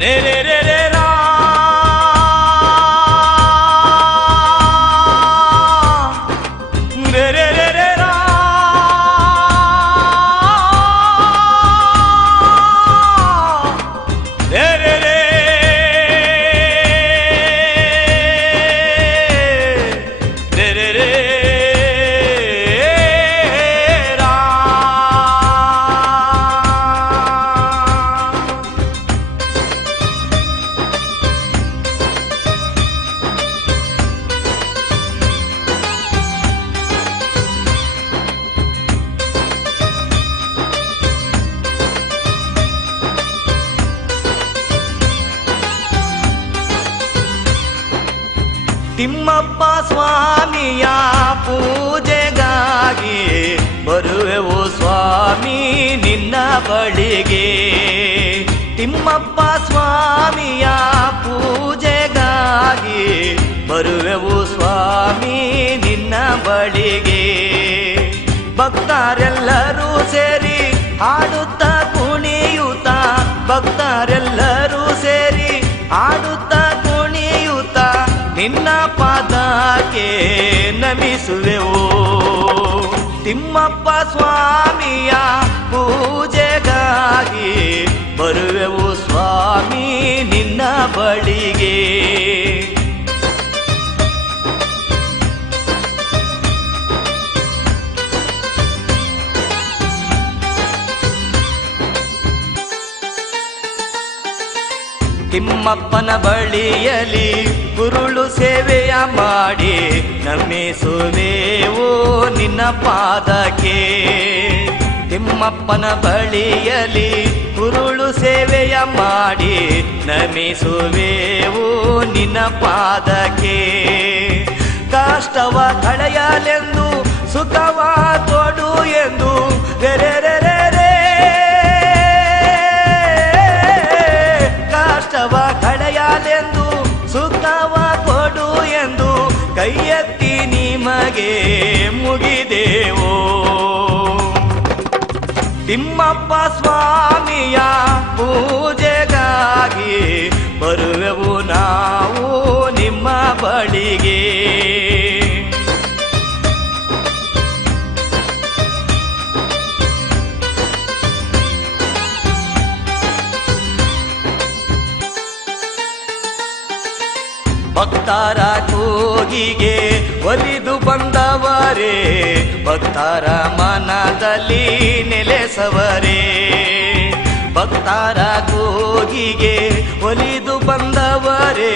ರೇ ರೇ ರೇ ರೇ ರಾ ರೇ ರೇ ರೇ ರೇ ರಾ ರೇ ರೇ ರೇ ರೇ ರೇ ರೇ ತಿಮ್ಮಪ್ಪ ಸ್ವಾಮಿಯ ಪೂಜೆಗಾಗಿ ಬರುವೆವು ಸ್ವಾಮಿ ನಿನ್ನ ಬಳಿಗೆ. ತಿಮ್ಮಪ್ಪ ಸ್ವಾಮಿಯ ಪೂಜೆಗಾಗಿ ಬರುವೆವು ಸ್ವಾಮಿ ನಿನ್ನ ಬಳಿಗೆ. ಭಕ್ತರೆಲ್ಲರೂ ಸೇರಿ ಹಾಡುತ್ತಾ ಕುಣಿಯುತ್ತ, ಭಕ್ತರೆಲ್ಲರೂ ಸೇರಿ ಹಾಡುತ್ತಾ ಕುಣಿಯುತ್ತ ನಿನ್ನ ಪಾದಕ್ಕೆ ನಮಿಸುವೆವು. ತಿಮ್ಮಪ್ಪ ಸ್ವಾಮಿಯ ಪೂಜೆಗಾಗಿ ಬರುವೆವು ಸ್ವಾಮಿ ನಿನ್ನ ಬಳಿಗೆ. ತಿಮ್ಮಪ್ಪನ ಬಳಿಯಲಿ ಕುರುಳು ಸೇವೆಯ ಮಾಡಿ ನಮಿಸುವೆವು ನಿನ್ನ ಪಾದಕ್ಕೆ. ತಿಮ್ಮಪ್ಪನ ಬಳಿಯಲಿ ಕುರುಳು ಸೇವೆಯ ಮಾಡಿ ನಮಿಸುವೆವು ನಿನ್ನ ಪಾದಕ್ಕೆ. ಕಷ್ಟವ ಕಳೆಯಲೆಂದು ಸುಖವ ಕೊಡು ಎಂದು ರೇ ರೇ ರೇ ರೇ ಕಷ್ಟವ ಕಳೆಯಲೆಂದು ಸುಖವ ಕೊಡು ಎಂದು ಕೈ ಎತ್ತಿ ನಿಮಗೆ ಮುಗಿದೆವು. ತಿಮ್ಮಪ್ಪ ಸ್ವಾಮಿಯ ಪೂಜೆಗಾಗಿ ಬರುವೆವು ನಾವು ನಿಮ್ಮ ಬಳಿಗೆ. ಭಕ್ತರ ಕೂಗಿಗೆ ಒಲಿದು ಬಂದವರೇ, ಭಕ್ತರ ಮನದಲ್ಲಿ ನೆಲೆಸವರೇ. ಭಕ್ತರ ಕೂಗಿಗೆ ಒಲಿದು ಬಂದವರೇ,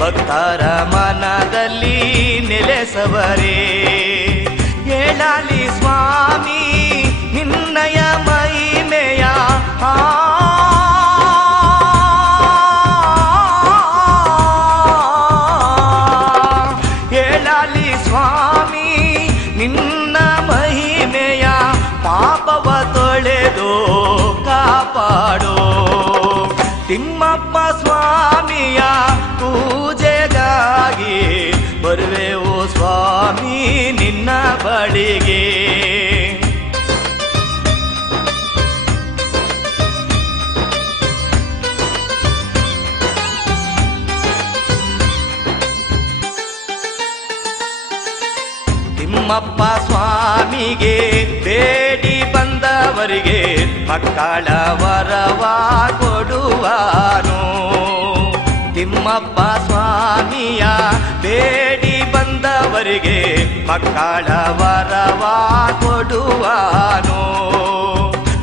ಭಕ್ತರ ಮನದಲ್ಲಿ ನೆಲೆಸವರೇ. ಹೇಳಲಿ ಸ್ವಾಮಿ ನಿನ್ನಯ ಮಹಿಮೆಯ ಸ್ವಾಮಿ ನಿನ್ನ ಮಹಿಮೆಯ ಪಾಪವ ತೊಳೆದು ಕಾಪಾಡೋ. ತಿಮ್ಮಪ್ಪ ಸ್ವಾಮಿಯ ಪೂಜೆಗಾಗಿ ಬರುವೆವು ಸ್ವಾಮಿ ನಿನ್ನ ಬಳಿಗೆ. ತಿಮ್ಮಪ್ಪ ಸ್ವಾಮಿಗೆ ಬೇಡಿ ಬಂದವರಿಗೆ ಮಕ್ಕಳ ವರವ ಕೊಡುವನು. ತಿಮ್ಮಪ್ಪ ಸ್ವಾಮಿಯ ಬೇಡಿ ಬಂದವರಿಗೆ ಮಕ್ಕಳ ವರವ ಕೊಡುವನು.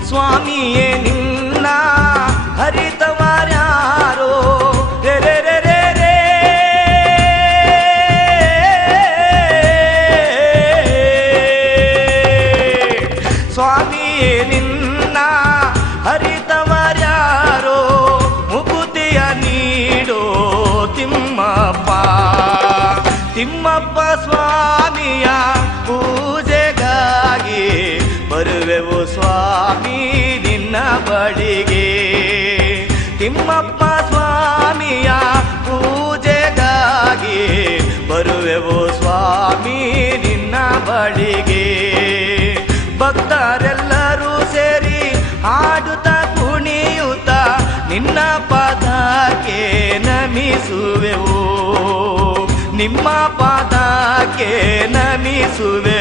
ಸ್ವಾಮಿಯೇ ನಿನ್ನ ಹರಿತವರ್ಯಾರೋ ರೇ ರೇ ರೇ ರೇ ರೇ ಸ್ವಾಮಿಯೇ ನಿನ್ನ ಹರಿತವರ್ಯಾರೋ ಮುಕುತಿಯ ನೀಡೋ ತಿಮ್ಮಪ್ಪ. ತಿಮ್ಮಪ್ಪ ಸ್ವಾಮಿಯ ಪೂಜೆಗಾಗಿ ಬರುವೆವು ಸ್ವಾಮಿ ನಿನ್ನ ಬಳಿಗೆ. ತಿಮ್ಮಪ್ಪ ಸ್ವಾಮಿಯ ಪೂಜೆಗಾಗಿ ಬರುವೆವು ಸ್ವಾಮಿ ನಿನ್ನ ಬಳಿಗೆ. ಭಕ್ತರೆಲ್ಲರೂ ಸೇರಿ ಹಾಡುತ್ತಾ ಕುಣಿಯುತ್ತಾ ನಿನ್ನ ಪಾದಕ್ಕೆ ನಮಿಸುವೆವು, ನಿಮ್ಮ ಪಾದಕ್ಕೆ ನಮಿಸುವೆವು.